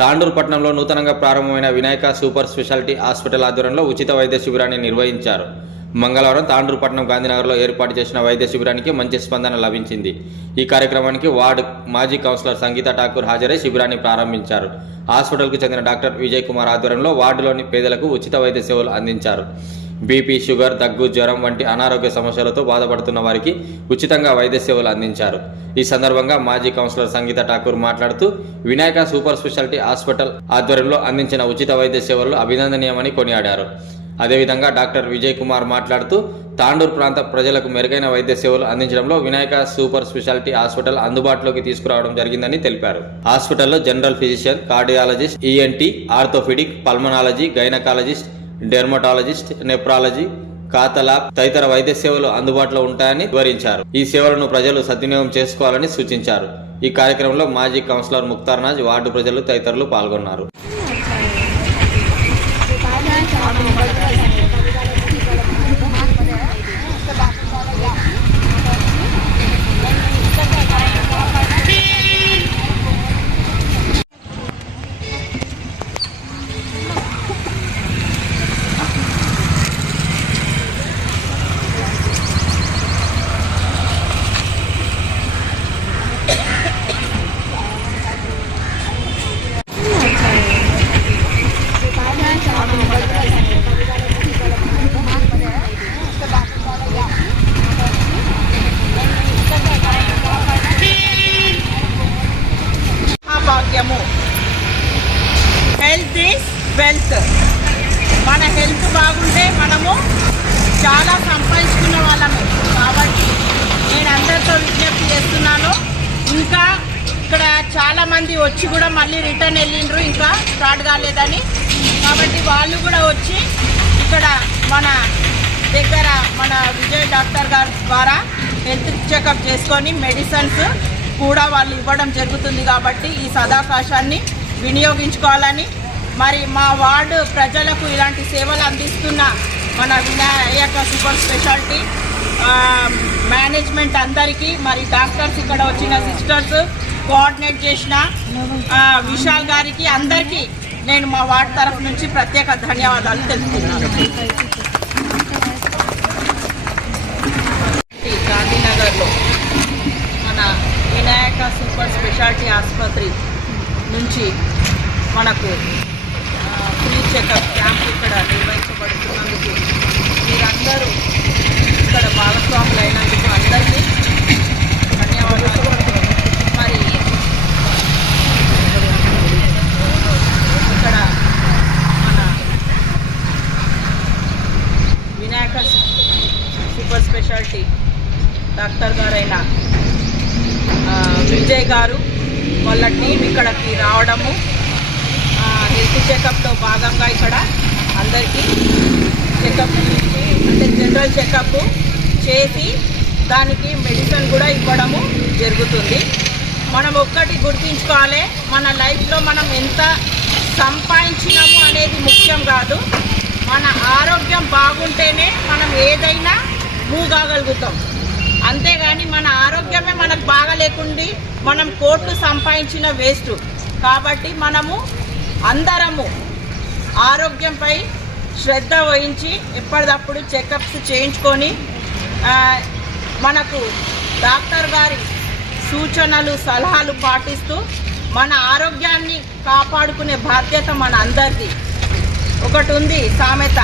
తాండూరు పట్టణంలో నూతనంగా ప్రారంభమైన వినాయక సూపర్ స్పెషాలిటీ హాస్పిటల్ ఆధ్వర్యంలో ఉచిత వైద్య శిబిరాన్ని నిర్వహించారు. మంగళవారం తాండూరు పట్టణం గాంధీనగర్లో ఏర్పాటు చేసిన వైద్య శిబిరానికి మంచి స్పందన లభించింది. ఈ కార్యక్రమానికి వార్డు మాజీ కౌన్సిలర్ సంగీత ఠాకూర్ హాజరై శిబిరాన్ని ప్రారంభించారు. హాస్పిటల్కు చెందిన డాక్టర్ విజయ్ కుమార్ ఆధ్వర్యంలో వార్డులోని పేదలకు ఉచిత వైద్య సేవలు అందించారు. బీపీ షుగర్ దగ్గు జ్వరం వంటి అనారోగ్య సమస్యలతో బాధపడుతున్న వారికి ఉచితంగా వైద్య సేవలు అందించారు. ఈ సందర్భంగా మాజీ కౌన్సిలర్ సంగీత ఠాకూర్ మాట్లాడుతూ వినాయక సూపర్ స్పెషాలిటీ హాస్పిటల్ ఆధ్వర్యంలో అందించిన ఉచిత వైద్య సేవలు అభినందనీయమని కొనియాడారు. అదేవిధంగా డాక్టర్ విజయ్ కుమార్ మాట్లాడుతూ తాండూరు ప్రాంత ప్రజలకు మెరుగైన వైద్య సేవలు అందించడంలో వినాయక సూపర్ స్పెషాలిటీ హాస్పిటల్ అందుబాటులోకి తీసుకురావడం జరిగిందని తెలిపారు. హాస్పిటల్లో general physician cardiologist ENT orthopaedic pulmonology gynaecologist dermatologist nephrology cath lab తదితర వైద్య సేవలు అందుబాటులో ఉంటాయని వివరించారు. ఈ సేవలను ప్రజలు సద్వినియోగం చేసుకోవాలని సూచించారు. ఈ కార్యక్రమంలో మాజీ కౌన్సిలర్ ముక్తార్నాజ్ వార్డు ప్రజలు తదితరులు పాల్గొన్నారు. హెల్త్ ఈజ్ వెల్త్ మన హెల్త్ బాగుంటే మనము చాలా సంపాదించుకున్న వాళ్ళము. కాబట్టి నేను అందరితో విజ్ఞప్తి చేస్తున్నాను. ఇంకా ఇక్కడ చాలామంది వచ్చి కూడా మళ్ళీ రిటర్న్ వెళ్ళిండ్రు. ఇంకా స్టార్ట్ కాలేదని. కాబట్టి వాళ్ళు కూడా వచ్చి ఇక్కడ మన దగ్గర మన విజయ్ డాక్టర్ గారి ద్వారా హెల్త్ చెకప్ చేసుకొని మెడిసిన్స్ కూడా వాళ్ళు ఇవ్వడం జరుగుతుంది కాబట్టి ఈ సదాకాశాన్ని వినియోగించుకోవాలని మరి మా వార్డు ప్రజలకు ఇలాంటి సేవలు అందిస్తున్న మన వినాయక సూపర్ స్పెషాలిటీ మేనేజ్మెంట్ అందరికీ మరి డాక్టర్స్ ఇక్కడ వచ్చిన సిస్టర్స్ కోఆర్డినేట్ చేసిన విశాల్ గారికి అందరికీ నేను మా వార్డు తరఫు నుంచి ప్రత్యేక ధన్యవాదాలు తెలుపుతున్నాను. గాంధీనగర్లో మన వినాయక సూపర్ స్పెషాలిటీ ఆసుపత్రి నుంచి మనకు ఫ్రీ చెకప్ క్యాంప్ ఇక్కడ నిర్వహించబడుతున్నందుకు మీరందరూ ఇక్కడ భాగస్వాములు అయినందుకు అందరినీ ధన్యవాదాలు. మరి ఇక్కడ మన వినాయక సూపర్ స్పెషాలిటీ డాక్టర్ గారైన విజయ్ గారు వాళ్ళ టీం ఇక్కడికి రావడము హెల్త్ చెకప్లో భాగంగా ఇక్కడ అందరికీ చెకప్ అంటే జనరల్ చెకప్ చేసి దానికి మెడిసిన్ కూడా ఇవ్వడము జరుగుతుంది. మనం ఒక్కటి గుర్తుంచుకోవాలి మన లైఫ్లో మనం ఎంత సంపాదించినాము అనేది ముఖ్యం కాదు. మన ఆరోగ్యం బాగుంటేనే మనం ఏదైనా మూవ్ కాగలుగుతాం అంతేగాని మన ఆరోగ్యమే మనకు బాగాలేకుండి మనం కోట్లు సంపాదించిన వేస్ట్. కాబట్టి మనము అందరము ఆరోగ్యంపై శ్రద్ధ వహించి ఎప్పటికప్పుడు చెకప్స్ చేయించుకొని మనకు డాక్టర్ గారి సూచనలు సలహాలు పాటిస్తూ మన ఆరోగ్యాన్ని కాపాడుకునే బాధ్యత మన అందరిది ఒకటి ఉంది సామెత.